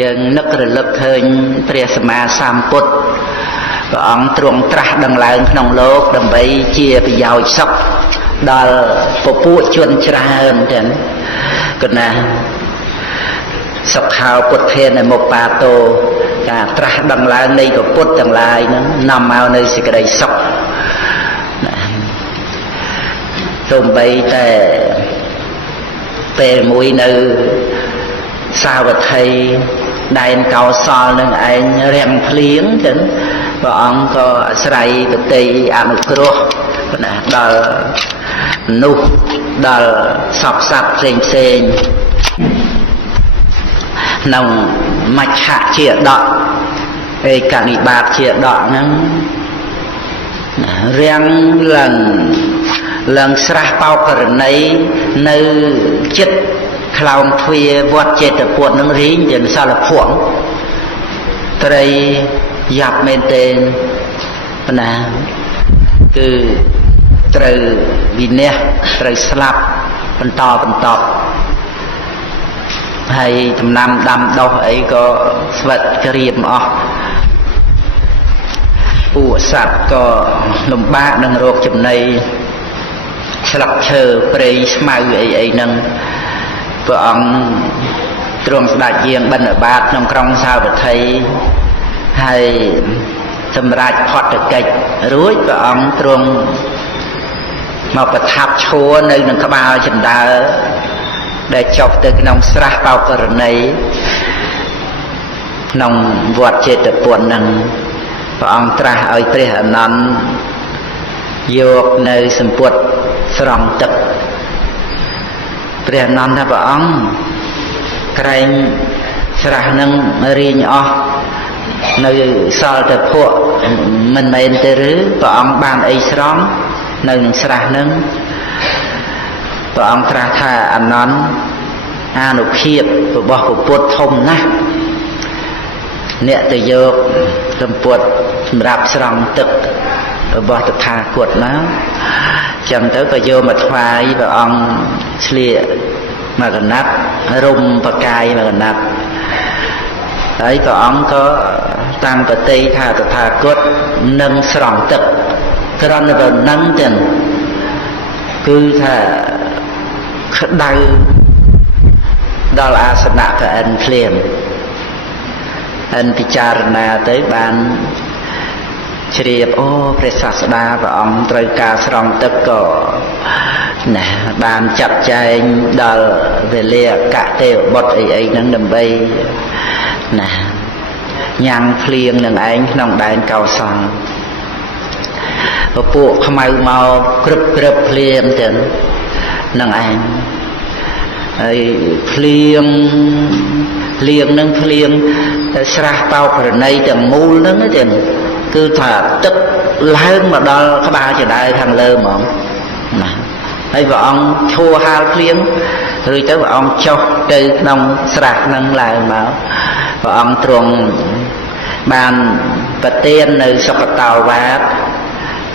យើងនឹករលឹកឃើញព្រះសម្មាសម្ពុទ្ធព្រះអង្គទ្រង់ត្រាស់ដឹងឡើងក្នុងលោកដើម្បីជាប្រយោជន៍សុខដល់ពពួកជនច្រើនចឹងគណាសុខោពុទ្ធេនមុបាតោការត្រាស់ដឹងឡើងនៃពុទ្ធទាំងឡាយហ្នឹងនាំមកនៅសេចក្តីសុខណាសូម្បីតែពេលមួយនៅសាវត្ថីដែនកោសលនឹងឯងរាំងភ្លៀងចឹងព្រះអង្គក៏អាស្រ័យបតីអនុគ្រោះណាដល់មនុស្សដល់សពសត្វផ្សេងក្នុងមច្ឆជាដកឯកនិបាតជាដកហ្នឹងរាំងឡើងស្រះបោករណីនៅចិត្តខ្លោងទ្វាវត្តចេតពុទ្ធនឹងរីងជាសលភ័ងត្រីយ៉ាប់មែនទេណាគឺត្រូវវិនិច្ឆ័យត្រូវស្លាប់បន្តហើយដំណាំដាំដុះអីក៏ស្វិតក្រៀមអស់ពួកសត្វក៏លំបាកនឹងរកចំណីស្លឹកឈើព្រៃស្មៅអីហ្នឹងព្រះអង្គទ្រង់ស្ដេចយាងបិណ្ឌបាតក្នុងក្រុងសាវត្ថីហើយសម្រាប់ផុតកិច្ចរួចព្រះអង្គទ្រង់មកប្រថាប់ឈរនៅនឹងក្បាលជណ្ដើរដែលចុះទៅក្នុងស្រះបោករណីក្នុងវត្តចេតពុទ្ធនឹងព្រះអង្គត្រាស់ឲ្យព្រះអនន្តយកនៅសម្ពុតស្រង់ទឹកព្រះអនន្តថាព្រះអង្គក្រែងស្រះនឹងរីងអស់នៅសល់តែភក់មិនមែនទេឬព្រះអង្គបានអីស្រង់នៅនឹងស្រះនឹងព្រះអង្គត្រាស់ថាអនន្តអានុភាពរបស់ពុទ្ធធំណាស់អ្នកទៅយកសម្ពុតសម្រាប់ស្រង់ទឹករបស់តថាគតមកចឹងទៅក៏យកមកថ្វាយព្រះអង្គឆ្លៀកមកកណាត់រុំបកាយមកកណាត់ហើយព្រះអង្គក៏តាំងបតីថាតថាគតនឹងស្រង់ទឹកក្រណប៉ុណ្ណឹងទាំងគឺថាក្តៅដល់អាសនៈកអិនភ្លាមអិនពិចារណាទៅបានជ្រាបអូព្រះសាស្តាព្រះអង្គត្រូវការស្រង់ទឹកក៏ណាបានចាត់ចែងដល់វេលាកទេវបុត្រអីហ្នឹងដើម្បីណាញ៉ាំងភ្លៀងនឹងឯងក្នុងដែនកោសលពួកខ្មៅមកក្រឹបភ្លៀងទៅនឹងឯងហើយភ្លៀងនឹងភ្លៀងស្រះបោករណីទាំងមូលហ្នឹងទាំងគឺថាទឹកឡើងមកដល់ក្បាលចដៅខាងលើហ្មងណាហើយព្រះអង្គឈួរហាលភ្លៀងឬទៅព្រះអង្គចុះទៅក្នុងស្រះហ្នឹងឡើងមកព្រះអង្គទ្រង់បានប្រទាននៅសុគតោវាទ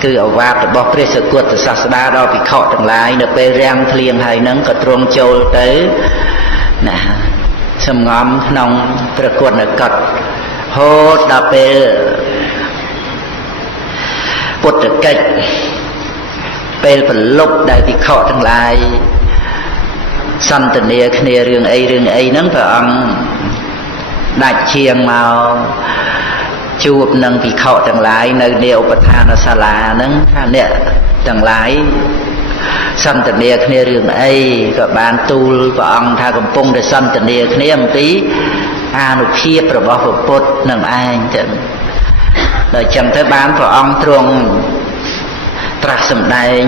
គឺអវាទរបស់ព្រះសកុតសាស្តាដល់ភិក្ខុទាំងឡាយនៅពេលរាំងភ្លៀងហើយហ្នឹងក៏ទ្រង់ចូលទៅណាសំងំក្នុងព្រះគុណកតហូតដល់ពេលពុទ្ធកិច្ចពេលប្រលប់ដែលភិក្ខុទាំងឡាយសន្ទនាគ្នារឿងអីហ្នឹងព្រះអង្គដាច់ជាងមកជួបនឹងភិក្ខុទាំងឡាយនៅនាឧបដ្ឋានសាលាហ្នឹងថាអ្នកទាំងឡាយសន្ទនាគ្នារឿងអីក៏បានទូលព្រះអង្គថាកំពុងតែសន្ទនាគ្នាអំពីអានុភាពរបស់ពុទ្ធនឹងឯងចឹងដល់ចឹងទៅបានព្រះអង្គទ្រង់ត្រាស់សម្ដែង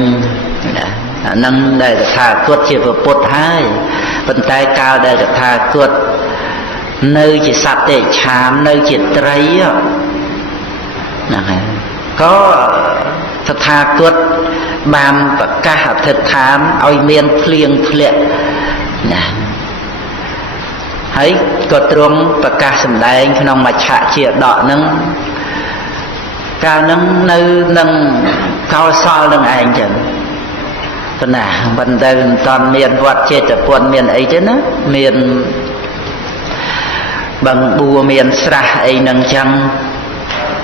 ណាអានឹងដែលតថាគតជាពុទ្ធហើយប៉ុន្តែកាលដែលតថាគតនៅជាសត្វទេឆាននៅជាត្រីហ្នឹងហើយក៏តថាគតបានប្រកាសអធិដ្ឋានឲ្យមានភ្លៀងធ្លាក់ណាហើយក៏ទ្រង់ប្រកាសសម្ដែងក្នុងមច្ឆជាដកហ្នឹងកាលហ្នឹងនៅនឹងកោសលនឹងឯងចឹងប៉ុណ្ណាប៉ុន្តែមិនតាន់មានវត្តចេតពុទ្ធមានអីទេណាមាន bằng bùa miền sra ấy nâng chăng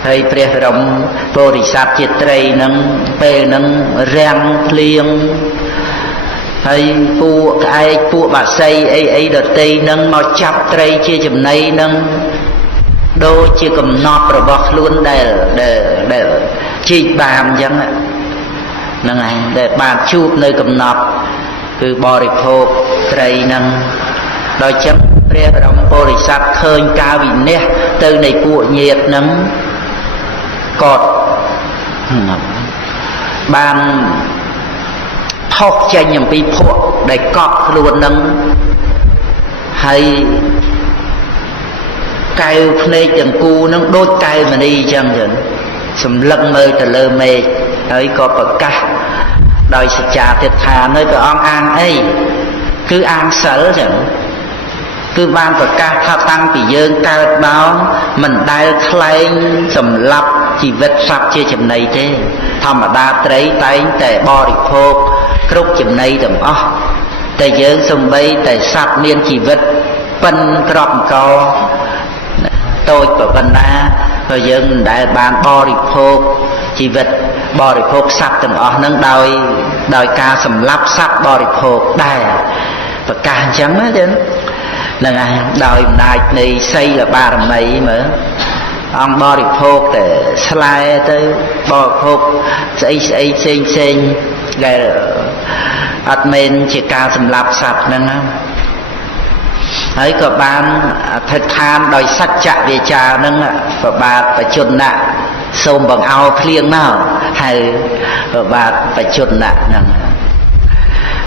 hay pre rộng bồ đề sát chiết trầy nâng bê nâng răng liêng hay phụ ai phụ bà xây ấy đợt tây nâng mau chắp trầy chia chùm này nâng đôi chia cầm nọt rồi bọc luôn để chi bàn chẳng ạ nâng này để bàn chụp nơi cầm nọt cứ bò rịp hộp trầy nâng đôi chấm pre rộng bồ đề sát khơi cao vì nè từ này phụ nhiệt nâng cọt bàn thọc chanh nhầm bị phụ để cọt luôn nâng hay cài phê chẳng cu nó đôi cài mà đi chẳng chẳng sầm lưng mơ tờ lơ mê ấy có bậc ca đòi sự trà thiệt thà nơi có ông ăn ấy cứ ăn sở chẳng cứ ban bậc ca thao tăng bị dương cao báo mình đai khay sầm lập chỉ vật sập chia chùm này thế thầm mà đa trấy tay để bò đi phô khúc chùm này đừng ó để dương sầm bay để sập miên chỉ vật phân cọp co tôi và bên đá rồi dân đại bàn bò đi phô chỉ vật bò đi phô sắp từng ở nâng đòi ca sầm lắp sắp bò đi phô đài và ca chẳng á chứ là đòi này xây là ba làm mấy mà ông bò đi phô để slide tới bò phô xây để admin chỉ ca sầm lắp sắp nâng ấy có ban thật than đòi sắc chạ về trà nâng và bà phải chuẩn nạ xôm bằng ao phiêng nào hay bà phải chuẩn nạ nâng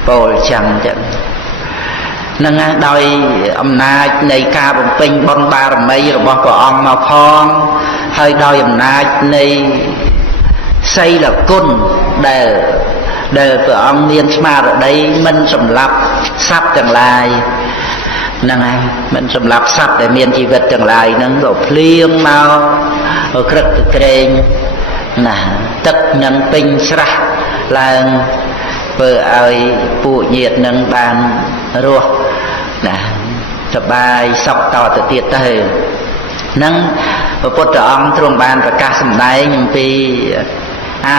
bồ chẳng chẳng nâng đòi âm na này ca bằng pinh bằng ba làm mấy rồi bỏ ông mà phong hơi đòi âm na này xây là côn để của ông miên mà ở đây mình sầm lập sắp chẳng lại nâng ai mình sầm lập sắp để miền chi vật chẳng lại nâng rồi liêng mau ở cực kênh nè tất nâng tinh sra là vừa ai phụ nhiệt nâng bàn ruột nè sập bài sọc tỏ từ tiệt tới nâng ở bột tròn trong bàn và cả sầm đáy nhưng vì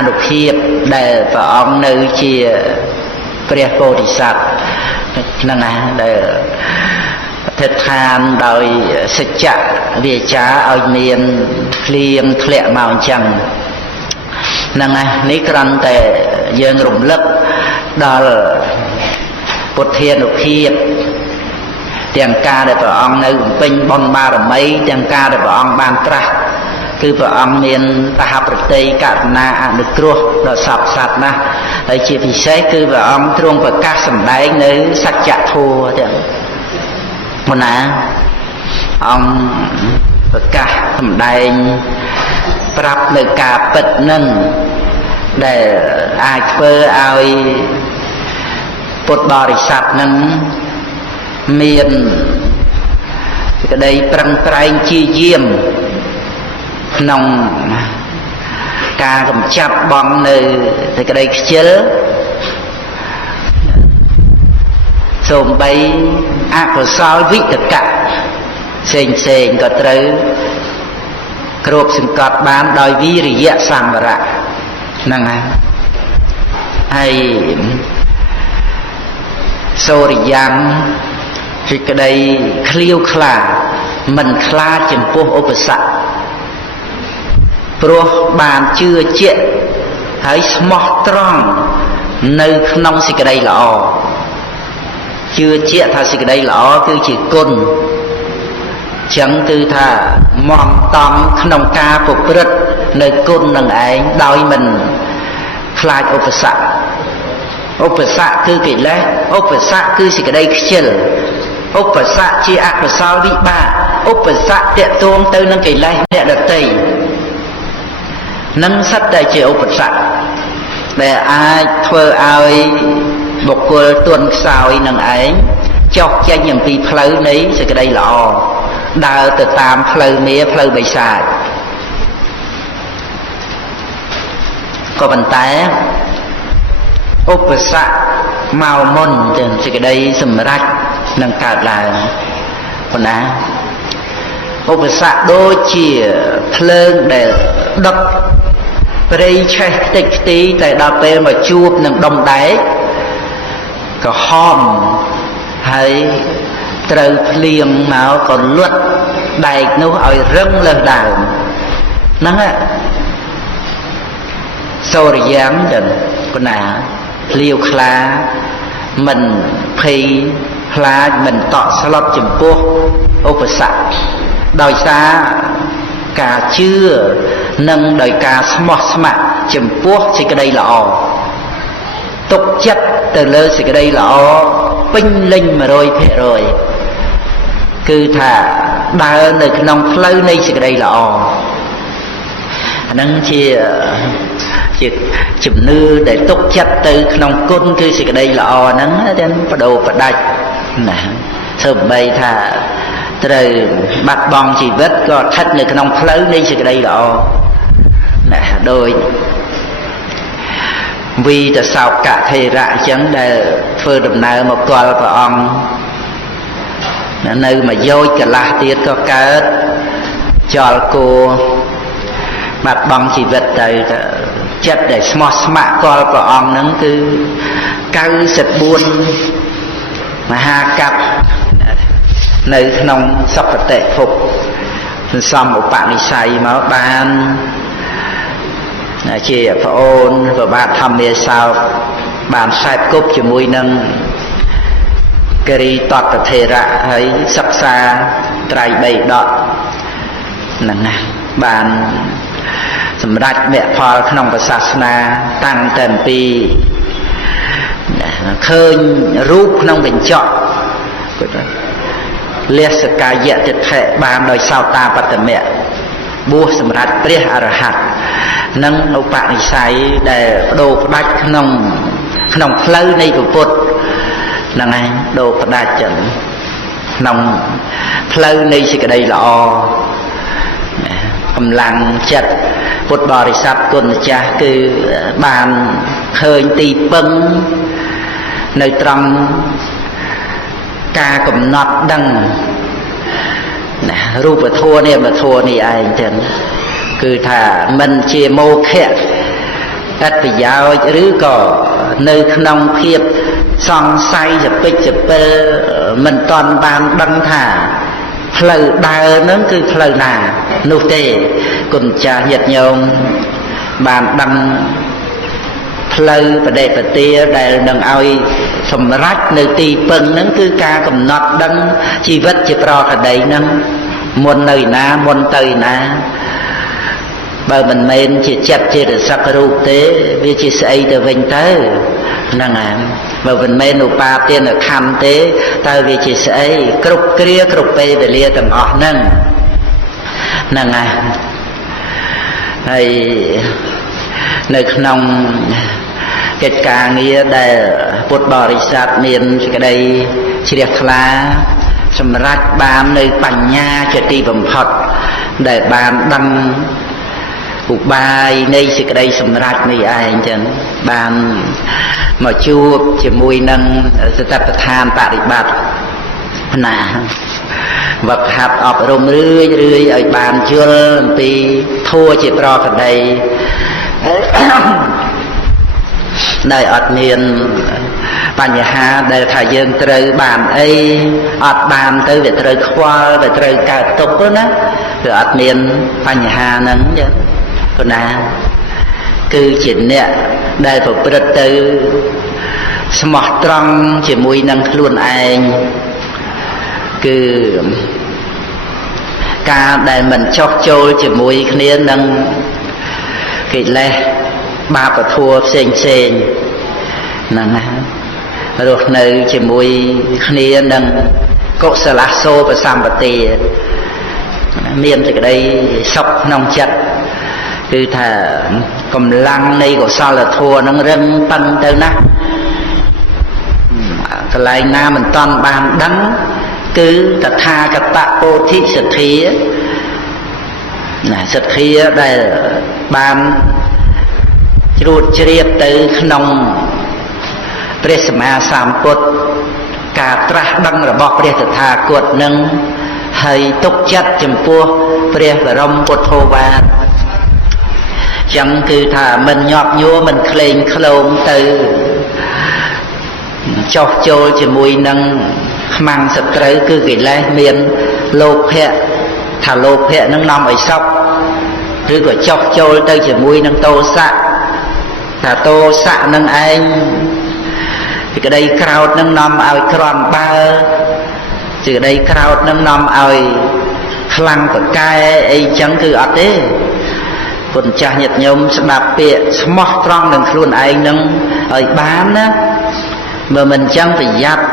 đục hiệp để và ông nữ chia pre bồ đề sát nâng ai để thật than đòi sạch chạ về chá ở miền liêng thệ màu chẳng nâng ai ní cần để dương rụng lấp đó là bột thiên đục hiệp tiền ca để vào ông nơi pinh bon ba rồi mấy tiền ca để vào ông ban tra cứ vào ông miền ta học được tây cả na được cua rồi sập sạt na ở chỉ vì thế cứ vào ông trung và các sầm đáy nơi sạch chạ thua thì một nà ông và cả sầm đáy prap nơi cả bật nâng để ai phơi ai bột bò để sạch nâng miền cái đây prang trai chi diêm nòng ca cầm chặt bom nơi thì cái đây chớ xôm bay của sao vít được cả xền có tới cột sừng cọt bán đòi vi rỉ dạ sang và rạ năng hay sô rỉ giang thì cái đây khliêu khla mình khla chừng po ốp sạ pro bàn chưa chuyện thấy smart strong nơi nông xì cái đây lọ chưa chuyện thà xì cái đây lọ cứ chỉ côn chẳng từ thà mòn tóm nông ca phục rất nơi côn nằng ấy đòi mình khla ốp sạ cứ kỹ lẽ ốp sạ cứ xì cái đây chừng ốp sạ chi ác sao bị ba ốp sạ tiện tuông tới nâng kỹ lẽ nè đặt tây nâng sách đại chế ốp sạ để ai thơ ai một cô tuần sau nâng ấy chọc cho những tí phơi nấy sẽ cái đây là đào từ tam phơi mía phơi bầy xài có bàn tay ốp sạ màu môn thì cái đây sầm rách nâng cạt là còn á ឧបសគ្គដូចជាភ្លើងដែលដុតព្រៃឆេះខ្ទេចខ្ទីតែដល់ពេលមកជួបនឹងដុំដែកក៏ហមហើយត្រូវភ្លៀងមកក៏លួចដែកនោះឲ្យរឹងលើសដើមហ្នឹងសូរិយ៉ាងចឹងប៉ុណ្ណាភ្លាវខ្លាមិនភ័យខ្លាចមិនតក់ស្លុតចំពោះឧបសគ្គដោយសារការជឿនិងដោយការស្មោះស្ម័គ្រចំពោះសេចក្តីល្អទុកចិត្តទៅលើសេចក្តីល្អពេញលេញ 100% គឺថាដើរនៅក្នុងផ្លូវនៃសេចក្តីល្អអាហ្នឹងជាជំនឿដែលទុកចិត្តទៅក្នុងគុណគឺសេចក្តីល្អហ្នឹងតែបដូរផ្ដាច់ណាធ្វើបីថាត្រូវបាត់បង់ជីវិតក៏ស្ថិតនៅក្នុងផ្លូវនៃសេចក្តីល្អណាដោយវីតសោកថេរៈអញ្ចឹងដែលធ្វើដំណើរមកគាល់ព្រះអង្គនៅមកយោជកន្លះទៀតក៏កើតចលគោបាត់បង់ជីវិតទៅចិត្តដែលស្មោះស្ម័គ្រគាល់ព្រះអង្គហ្នឹងគឺ94មហាកប្បនៅក្នុងសុគតិភពសន្សំឧបនិស្ស័យមកបានជាប្អូនប្របាទធម្មាសោកបានខ្សែគប់ជាមួយនឹងគិរីតតថេរៈហើយសិក្សាត្រៃបិដកហ្នឹងណាបានសម្រេចមគ្គផលក្នុងព្រះសាសនាតាំងតែពីឃើញរូបក្នុងកញ្ចក់លះសកាយៈទិដ្ឋិបានដោយសោតាបត្តមៈបួសសម្រាប់ព្រះអរហន្តនិងឧបនិស្ស័យដែលបដូរផ្ដាច់ក្នុងផ្លូវនៃពុទ្ធហ្នឹងឯងដូរផ្ដាច់ចឹងក្នុងផ្លូវនៃសេចក្តីល្អកម្លាំងចិត្តពុទ្ធបរិស័ទគុណម្ចាស់គឺបានឃើញទីពឹងនៅត្រង់ការកំណត់ដឹងណារូបធម៌នេះមធម៌នេះឯងចឹងគឺថាមិនជាមោខៈអត្ថប្រយោជន៍ឬក៏នៅក្នុងភាពសង្ស័យចពិចចពិលមិនតន់បានដឹងថាផ្លូវដើរហ្នឹងគឺផ្លូវណានោះទេគុណចាស់ញាតិញោមបានដឹងផ្លូវបដិបទាដែលនឹងឲ្យសម្រេចនៅទីពឹងហ្នឹងគឺការកំណត់ដឹងជីវិតជាប្រកដីហ្នឹងមុននៅណាមុនទៅណាបើមិនមែនជាចិត្តជារសឹករូបទេវាជាស្អីទៅវិញទៅហ្នឹងហើយបើមិនមែនឧបាទានខណ្ឌទេតើវាជាស្អីគ្រប់គ្រាគ្រប់ពេលវេលាទាំងអស់ហ្នឹងហ្នឹងហើយនៅក្នុងកិច្ចការងារដែលពុទ្ធបរិស័ទមានសេចក្តីជ្រះថ្លាសម្រេចបាននៅបញ្ញាជាទីបំផុតដែលបានដឹងឧបាយនៃសេចក្តីសម្រេចនេះឯងចឹងបានមកជួបជាមួយនឹងសតិប្បដ្ឋានបរិបត្តិណាវឹកហាត់អប់រំរឿយឲ្យបានយល់អំពីធัวជាប្រកដីដែលអត់មានបញ្ហាដែលថាយើងត្រូវបានអីអត់បានទៅវាត្រូវខ្វល់វាត្រូវកើតទុក្ខណាគឺអត់មានបញ្ហាហ្នឹងចឹងប៉ុណ្ណាគឺជាអ្នកដែលប្រព្រឹត្តទៅស្មោះត្រង់ជាមួយនឹងខ្លួនឯងគឺការដែលមិនចោះចូលជាមួយគ្នានឹងកិលេសបាបធัวផ្សេងហ្នឹងណារស់នៅជាមួយគ្នានឹងកុសលសូបសម្បទាមានសេចក្តីសុខក្នុងចិត្តគឺថាកម្លាំងនៃកុសលធម៌នឹងរឹងប៉ឹងទៅណាស់កន្លែងណាមិនតាន់បានដឹងគឺតថាគតពោធិសទ្ធាណាសទ្ធាដែលបានជ្រួតជ្រាបទៅក្នុងព្រះសម្មាសម្ពុទ្ធការត្រាស់ដឹងរបស់ព្រះតថាគតនឹង ហើយទុកចិត្តចំពោះព្រះបរមពុទ្ធោវាទចឹងគឺថាមិនញាប់ញួរមិនក្លែងក្លងទៅចោះចូលជាមួយនឹងខ្មាំងសត្រូវគឺកិលេសមានលោភៈថាលោភៈនឹងនាំឲ្យសោកឬក៏ចោះចូលទៅជាមួយនឹងទោសៈថាទោសៈនឹងឯងសេចក្តីក្រោធនឹងនាំឲ្យក្រាន់បើសេចក្តីក្រោធនឹងនាំឲ្យខ្លាំងប្រកែអីចឹងគឺអត់ទេពុទ្ធចាស់ញាតិញោមស្ដាប់ពាក្យស្មោះត្រង់នឹងខ្លួនឯងនឹងឲ្យបានណាបើមិនចឹងប្រយ័ត្ន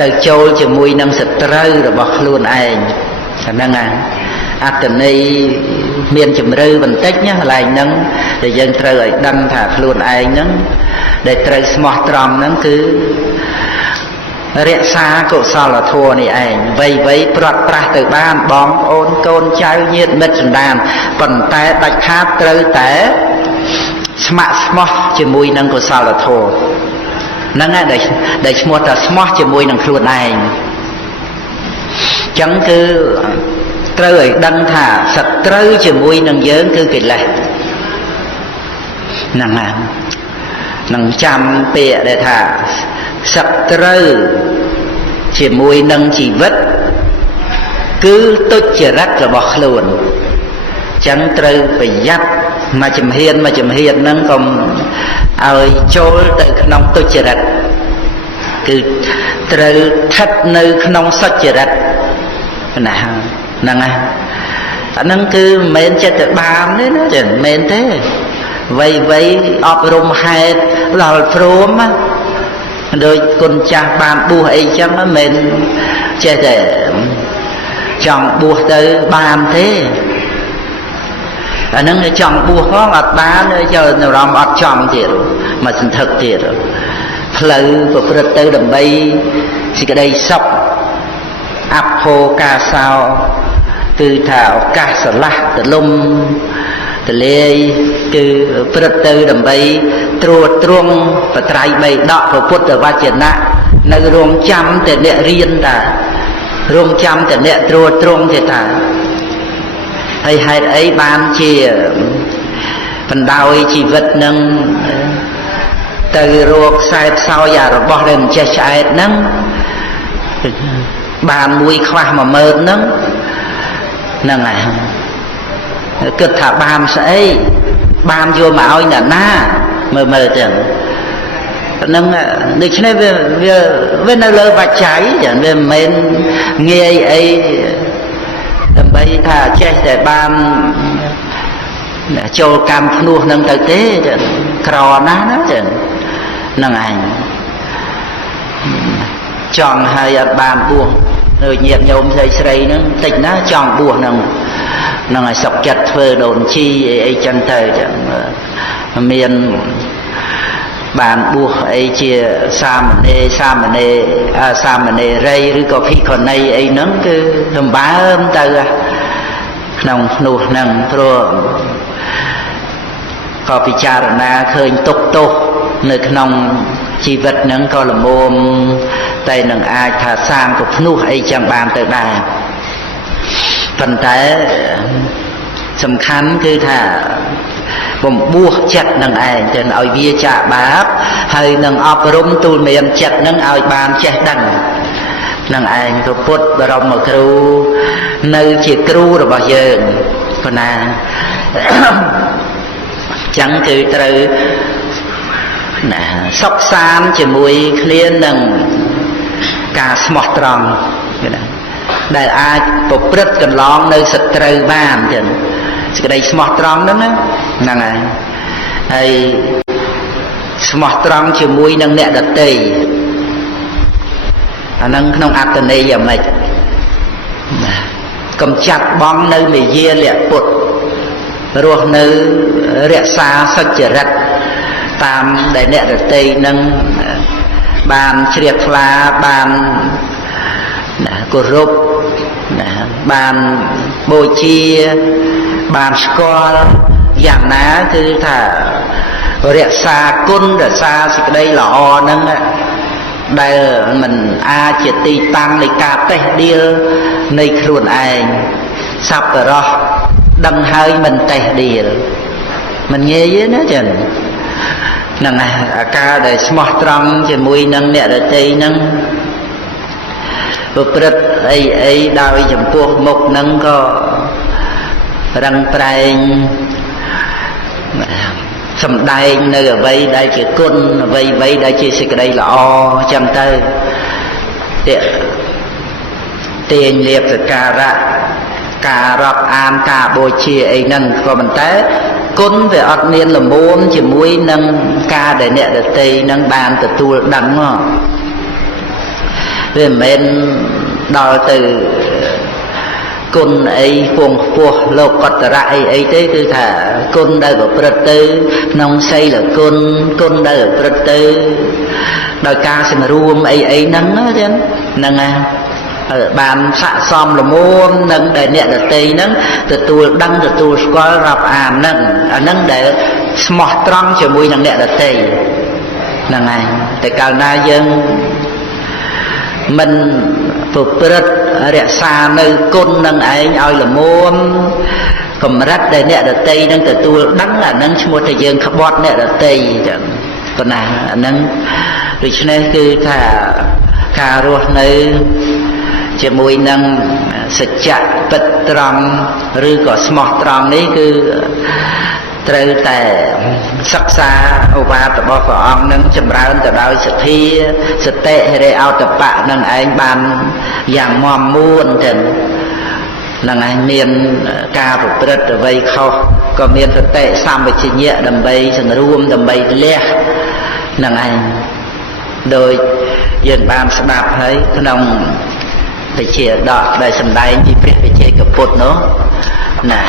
ទៅចូលជាមួយនឹងសត្រូវរបស់ខ្លួនឯងហ្នឹងណាអត្តន័យមានជំរឿបន្តិចណាកន្លែងហ្នឹងដែលយើងត្រូវឲ្យដឹងថាខ្លួនឯងហ្នឹងដែលត្រូវស្មោះត្រង់ហ្នឹងគឺរក្សាកុសលធម៌នេះឯងវៃព្រាត់ប្រាស់ទៅបានបងប្អូនកូនចៅញាតិមិត្តសន្តានប៉ុន្តែដាច់ខាតត្រូវតែស្ម័គ្រស្មោះជាមួយនឹងកុសលធម៌ហ្នឹងឯងដែលឈ្មោះថាស្មោះជាមួយនឹងខ្លួនឯងអញ្ចឹងគឺត្រូវឲ្យដឹងថាសត្រូវជាមួយនឹងយើងគឺកិលេសហ្នឹងហើយនឹងចាំពាក្យដែលថាសត្រូវជាមួយនឹងជីវិតគឺទុច្ចរិតរបស់ខ្លួនអញ្ចឹងត្រូវប្រយ័ត្នមួយជំហានហ្នឹងកុំឲ្យចូលទៅក្នុងទុច្ចរិតគឺត្រូវស្ថិតនៅក្នុងសុចរិតណាហ្នឹងហើយអាហ្នឹងគឺមិនមែនចិត្តទៅបានទេណាចឹងមិនមែនទេវៃអប់រំហេតុដល់ព្រមដោយគុណចាស់បានបួសអីចឹងមិនមែនចេះតែចង់បួសទៅបានទេអាហ្នឹងចង់បួសផងអត់បានចូលអារម្មណ៍អត់ចង់ទៀតមកសន្ធឹកទៀតផ្លូវប្រព្រឹត្តទៅដើម្បីសេចក្តីសុខអភោកាសោគឺថាឱកាសស្រឡះទលំទលាយគឺព្រឹត្តទៅដើម្បីត្រួតត្រងបត្រៃបីដកពុទ្ធវចនៈនៅរងចាំតែអ្នករៀនតារងចាំតែអ្នកត្រួតត្រងទេតាហើយហេតុអីបានជាបណ្ដោយជីវិតនឹងទៅរកខ្សែផ្សោយរបស់ដែលមិនចេះឆ្អែតហ្នឹងបានមួយខ្វះ10000ហ្នឹងហើយគិតថាបានស្អីបានយកមកឲ្យអ្នកណាមើលទៅហ្នឹងដូច្នេះវានៅលើបច្ច័យវាមិនមែនងាយអីដើម្បីថាចេះតែបានចូលកម្មភ្នោះហ្នឹងទៅទេក្រណាស់ណាចឹងហ្នឹងឯងចង់ឲ្យអត់បានបួសនៅញាតិញោមស្រីហ្នឹងតិចណាចង់បួសហ្នឹងឲ្យសុខចិត្តធ្វើដូនជីអីចឹងទៅចឹងមានបានបួសអីជាសាមណេរីឬក៏ភិក្ខុនីអីហ្នឹងគឺសម្បើមទៅក្នុងភ្នោះហ្នឹងព្រោះក៏ពិចារណាឃើញទុក្ខទោសនៅក្នុងជីវិតហ្នឹងក៏ល្មមតែនឹងអាចថាសាងក៏ភ្នោះអីចឹងបានទៅដែរប៉ុន្តែសំខាន់គឺថាបំពោះចិត្តនឹងឯងទៅឲ្យវាចាកបាបហើយនឹងអប់រំទូលមានចិត្តនឹងឲ្យបានចេះដឹងនឹងឯងព្រះពុទ្ធបរមគ្រូនៅជាគ្រូរបស់យើងប៉ុណ្ណាចឹងគឺត្រូវណាសុខសាន្តជាមួយគ្នានឹងការស្មោះត្រង់ណាដែលអាចប្រព្រឹត្តកន្លងនៅសត្រូវបានចឹងសេចក្តីស្មោះត្រង់ហ្នឹងហ្នឹងហើយហើយស្មោះត្រង់ជាមួយនឹងអ្នកដទៃអាហ្នឹងក្នុងអត្តន័យយ៉ាងម៉េចកំចាត់បងនៅមេយាលៈពុទ្ធរស់នៅរក្សាសុចរិតតាមដែលអ្នកដទៃនឹងបានជ្រះថ្លាបានគោរពបានបូជាបានស្គាល់យ៉ាងណាគឺថារក្សាគុណរក្សាសេចក្តីល្អហ្នឹង ដែលមិនអាចជាទីតាំងនៃការតេះដៀលនៃខ្លួនឯងសប្បុរសដឹងហើយមិនតេះដៀលមិនងាយទេណាចឹងហ្នឹងអាការដែលស្មោះត្រង់ជាមួយនឹងអ្នកដទៃហ្នឹងប្រព្រឹត្តអីដោយចំពោះមុខហ្នឹងក៏រឹងប្រែងសំដែងនៅអ្វីដែលជាគុណអ្វីដែលជាសេចក្តីល្អចឹងទៅទាញលៀបសក្ការៈការរាប់អានការបូជាអីហ្នឹងក៏ប៉ុន្តែគុណវាអត់មានលមមជាមួយនឹងការដែលអ្នកដទៃនឹងបានទទួលដឹងមកវាមិនមែនដល់ទៅគុណអីពងខ្ពស់លោកតរៈអីទេគឺថាគុណដែលប្រព្រឹត្តទៅក្នុងសីលគុណគុណដែលប្រព្រឹត្តទៅដោយការសម្រួមអីហ្នឹងចឹងហ្នឹងណាបានស័ក្តិសមល្មមនឹងដែលអ្នកដទៃហ្នឹងទទួលដឹងទទួលស្គាល់រាប់អានហ្នឹងអាហ្នឹងដែលស្មោះត្រង់ជាមួយនឹងអ្នកដទៃហ្នឹងហើយតែកាលណាយើងមិនប្រព្រឹត្តរក្សានៅគុណនឹងឯងឲ្យល្មមកម្រិតដែលអ្នកដទៃនឹងទទួលដឹងអាហ្នឹងឈ្មោះថាយើងក្បត់អ្នកដទៃចឹងប៉ុណ្ណាអាហ្នឹងដូច្នេះគឺថាការរស់នៅជាមួយនឹងសច្ចៈពិតត្រង់ឬក៏ស្មោះត្រង់នេះគឺត្រូវតែសិក្សាឧបាទរបស់ព្រះអង្គនឹងចម្រើនទៅដោយសទ្ធាសតិហិរិអោតបៈនឹងឯងបានយ៉ាងមាំមួនទៅនឹងឯងមានការប្រព្រឹត្តអ្វីខុសក៏មានសតិសម្បជញ្ញៈដើម្បីសង្រួមដើម្បីលះនឹងឯងដោយយើងបានស្ដាប់ហើយក្នុងវិជាដកដែលសម្ដែងពីព្រះវិជ័យកពុទ្ធនោះណា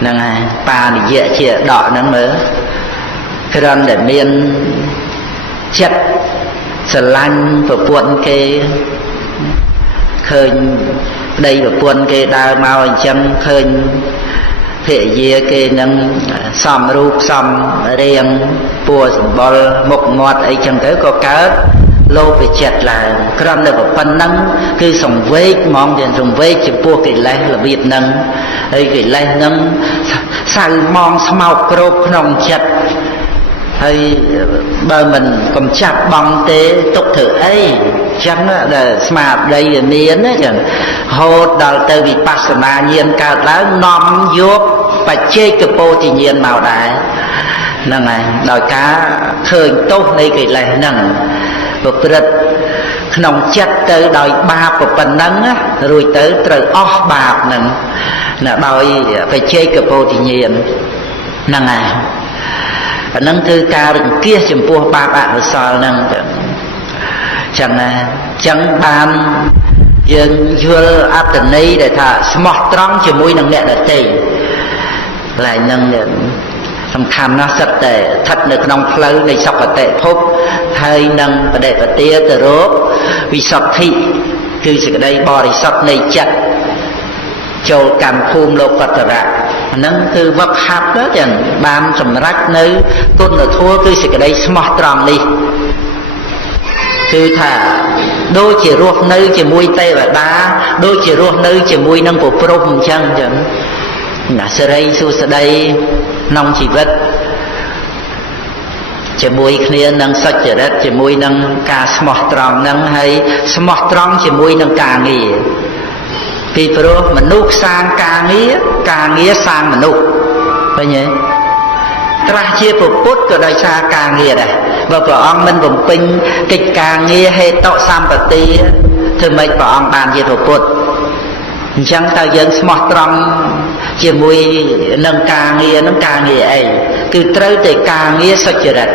ហ្នឹងហើយបានិយៈជាដកហ្នឹងមើលគ្រាន់តែមានចិត្តស្រឡាញ់ប្រពន្ធគេឃើញប្តីប្រពន្ធគេដើរមកអញ្ចឹងឃើញភរិយាគេនឹងសំរូបសំរៀងពួរសម្បុរមុខមាត់អីចឹងទៅក៏កើតលោភចិត្តឡើងគ្រាន់តែប៉ុណ្ណឹងគឺសង្វេគហ្មងជាសង្វេគចំពោះកិលេសរបៀបហ្នឹងហើយកិលេសហ្នឹងសៅមងស្មោកគ្របក្នុងចិត្តហើយបើមិនកំចាប់បងទេទុកធ្វើអីចឹងដែលស្មារតីវាមានណាចឹងហូតដល់ទៅវិបស្សនាញាណកើតឡើងនាំយកបច្ចេកពោធិញ្ញាណមកដែរហ្នឹងហើយដោយការឃើញទោសនៃកិលេសហ្នឹងប្រព្រឹត្តក្នុងចិត្តទៅដោយបាបប៉ុណ្ណឹងរួចទៅត្រូវអស់បាបហ្នឹងដោយបច្ចេកពោធិញ្ញាណហ្នឹងហើយអាហ្នឹងគឺការរង្គៀសចំពោះបាបអកុសលហ្នឹងចឹងណាចឹងបានយើងយល់អត្តន័យដែលថាស្មោះត្រង់ជាមួយនឹងអ្នកដទៃកន្លែងហ្នឹងសំខាន់ណាស់សិតតែស្ថិតនៅក្នុងផ្លូវនៃសុគតិភពហើយនឹងបដិបទាទៅរកវិសុទ្ធិគឺសេចក្តីបរិសុទ្ធនៃចិត្តចូលកម្មភូមិលោកតរៈហ្នឹងគឺវឹកហាត់ទៅចឹងបានសម្រេចនៅគុណធម៌គឺសេចក្តីស្មោះត្រង់នេះគឺថាដូចជារស់នៅជាមួយទេវតាដូចជារស់នៅជាមួយនឹងព្រះព្រហ្មអញ្ចឹងណាសិរីសួស្តីក្នុងជីវិតជាមួយគ្នានឹងសុចរិតជាមួយនឹងការស្មោះត្រង់ហ្នឹងហើយស្មោះត្រង់ជាមួយនឹងការងារពីព្រោះមនុស្សសាងការងារសាងមនុស្សឃើញទេត្រាស់ជាពុទ្ធក៏ដោយសារការងារដែរបើព្រះអង្គមិនបំពេញកិច្ចការងារហេតុសម្បទាធ្វើម៉េចព្រះអង្គបានជាពុទ្ធអញ្ចឹងតើយើងស្មោះត្រង់ជាមួយនឹងការងារនឹងការងារអីគឺត្រូវតែការងារសុចរិត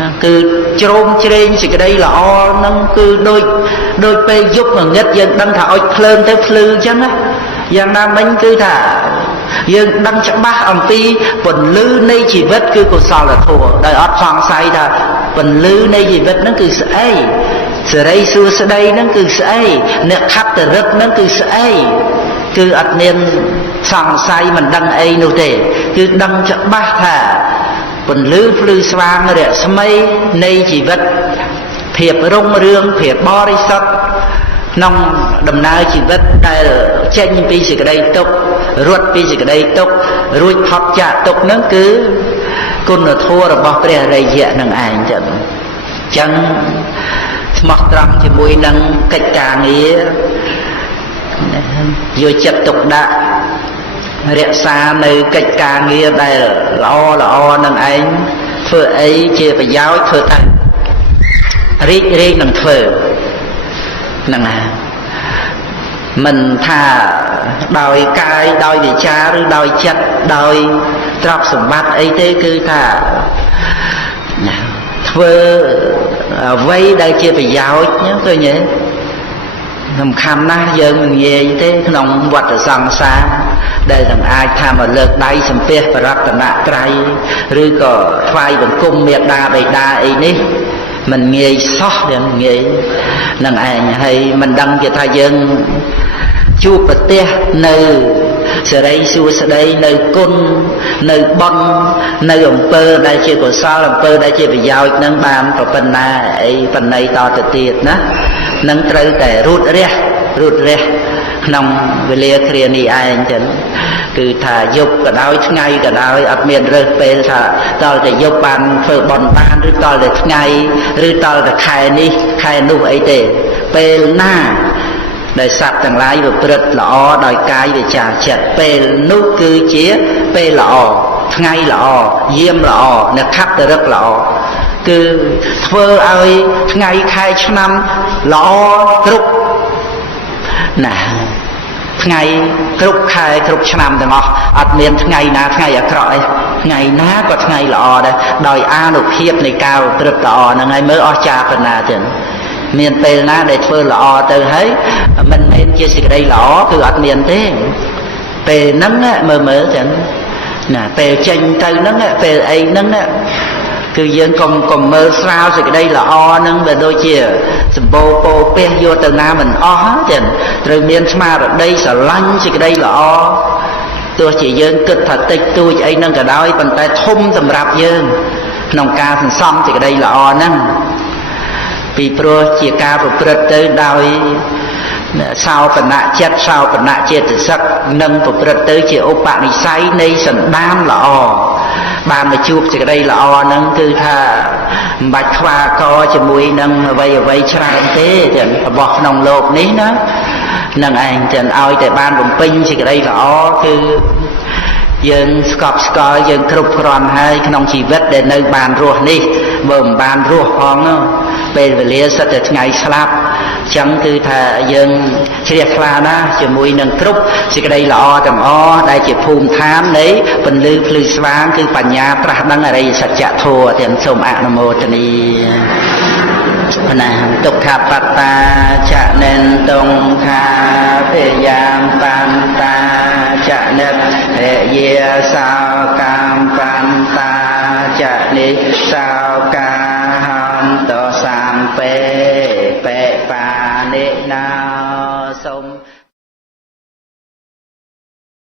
ណាគឺជ្រោមជ្រែងសេចក្តីល្អនឹងគឺដូចពេលយប់ងងឹតយើងដឹងថាអុចភ្លើងទៅភ្លឺអញ្ចឹងណាយ៉ាងណាមិញគឺថាយើងដឹងច្បាស់អំពីពន្លឺនៃជីវិតគឺកុសលធម៌ដោយអត់សង្ស័យថាពន្លឺនៃជីវិតហ្នឹងគឺស្អីសេរីសួស្តីហ្នឹងគឺស្អីអ្នកខត្តរិទ្ធហ្នឹងគឺស្អីគឺអត់មានសង្ស័យមិនដឹងអីនោះទេគឺដឹងច្បាស់ថាពន្លឺភ្លឺស្វាងរស្មីនៃជីវិត ភាពរុងរឿងភាពបរិសុទ្ធក្នុងដំណើរជីវិតដែលចេញពីសេចក្តីទុក្ខរត់ពីសេចក្តីទុក្ខរួចផុតចាកទុក្ខហ្នឹងគឺគុណធម៌របស់ព្រះអរិយៈនឹងឯងចឹងចឹងស្មោះត្រង់ជាមួយនឹងកិច្ចការងារយកចិត្តទុកដាក់រក្សានៅកិច្ចការងារដែលល្អនឹងឯងធ្វើអីជាប្រយោជន៍ធ្វើទៅរីករាយនឹងធ្វើហ្នឹងណាមិនថាដោយកាយដោយវិចារឬដោយចិត្តដោយទ្រព្យសម្បត្តិអីទេគឺថាធ្វើអ្វីដែលជាប្រយោជន៍ឃើញទេសំខាន់ណាស់យើងមិនងាយទេក្នុងវដ្តសង្សារដែលនឹងអាចថាមកលើកដៃសំពះបរតនត្រ័យឬក៏ថ្វាយបង្គំមេត្តាបិតាអីនេះមិនងាយសោះយ៉ាងងាយនឹងឯងហើយមិនដឹងជាថាយើងជួបប្រទះនៅសេរីសួស្តីនៅគុណនៅបុណ្យនៅអំពើដែលជាកុសលអំពើដែលជាប្រយោជន៍នឹងបានប្រពន្ធណាអីបណ្ណៃតទៅទៀតណានឹងត្រូវតែរូតរះក្នុងវេលាគ្រានេះឯងចឹងគឺថាយប់ក៏ដោយថ្ងៃក៏ដោយអត់មានរើសពេលថាតលតែយប់បានធ្វើបន់បានឬតលតែថ្ងៃឬតលតែខែនេះខែនោះអីទេពេលណាដែលសត្វទាំងឡាយប្រព្រឹត្តល្អដោយកាយវាចាចិត្តពេលនោះគឺជាពេលល្អថ្ងៃល្អយាមល្អនៅខត្តរឹកល្អគឺធ្វើឲ្យថ្ងៃខែឆ្នាំល្អគ្រប់ណាថ្ងៃគ្រប់ខែគ្រប់ឆ្នាំទាំងអស់អត់មានថ្ងៃណាថ្ងៃអាក្រក់ទេថ្ងៃណាក៏ថ្ងៃល្អដែរដោយអានុភាពនៃការប្រព្រឹត្តល្អហ្នឹងហើយមើលអស្ចារ្យប៉ុណ្ណាចឹងមានពេលណាដែលធ្វើល្អទៅហើយមិនមែនជាសេចក្តីល្អគឺអត់មានទេពេលហ្នឹងមើលចឹងណាពេលចេញទៅហ្នឹងពេលអីហ្នឹងគឺយើងកុំមើលស្រាលសេចក្តីល្អហ្នឹងវាដូចជាសម្បូរពោពះយកទៅណាមិនអស់ចឹងត្រូវមានស្មារតីស្រឡាញ់សេចក្តីល្អទោះជាយើងគិតថាតិចតួចអីហ្នឹងក៏ដោយប៉ុន្តែធំសម្រាប់យើងក្នុងការសន្សំសេចក្តីល្អហ្នឹងពីព្រោះជាការប្រព្រឹត្តទៅដោយសោបនៈចិត្តសោបនៈចេតសិកនិងប្រព្រឹត្តទៅជាឧបនិស្ស័យនៃសន្តានល្អបានមកជួបសេចក្តីល្អហ្នឹងគឺថាមិនបាច់ខ្វាកជាមួយនឹងអ្វីច្រើនទេចឹងរបស់ក្នុងโลกនេះណានឹងឯងចឹងឲ្យតែបានបំពេញសេចក្តីល្អគឺយើងស្កប់ស្កល់យើងគ្រប់គ្រាន់ហើយក្នុងជីវិតដែលនៅបានរស់នេះបើមិនបានរស់ផងពេលវេលាសិតតែថ្ងៃស្លាប់ចឹងគឺថាយើងជ្រះថ្លាណាស់ជាមួយនឹងគ្រប់សេចក្តីល្អទាំងអស់ដែលជាភូមិឋាននៃពន្លឺភ្លឺស្វាងគឺបញ្ញាប្រាស់ដឹងអរិយសច្ចធម៌ទាំងសូមអនុមោទនាណាទុក្ខបត្តាចនិនតុងខាភយ៉ាងបន្តាចនិតហេយាសោកម្មបន្តាចនិសោកាហន្តសាមពេ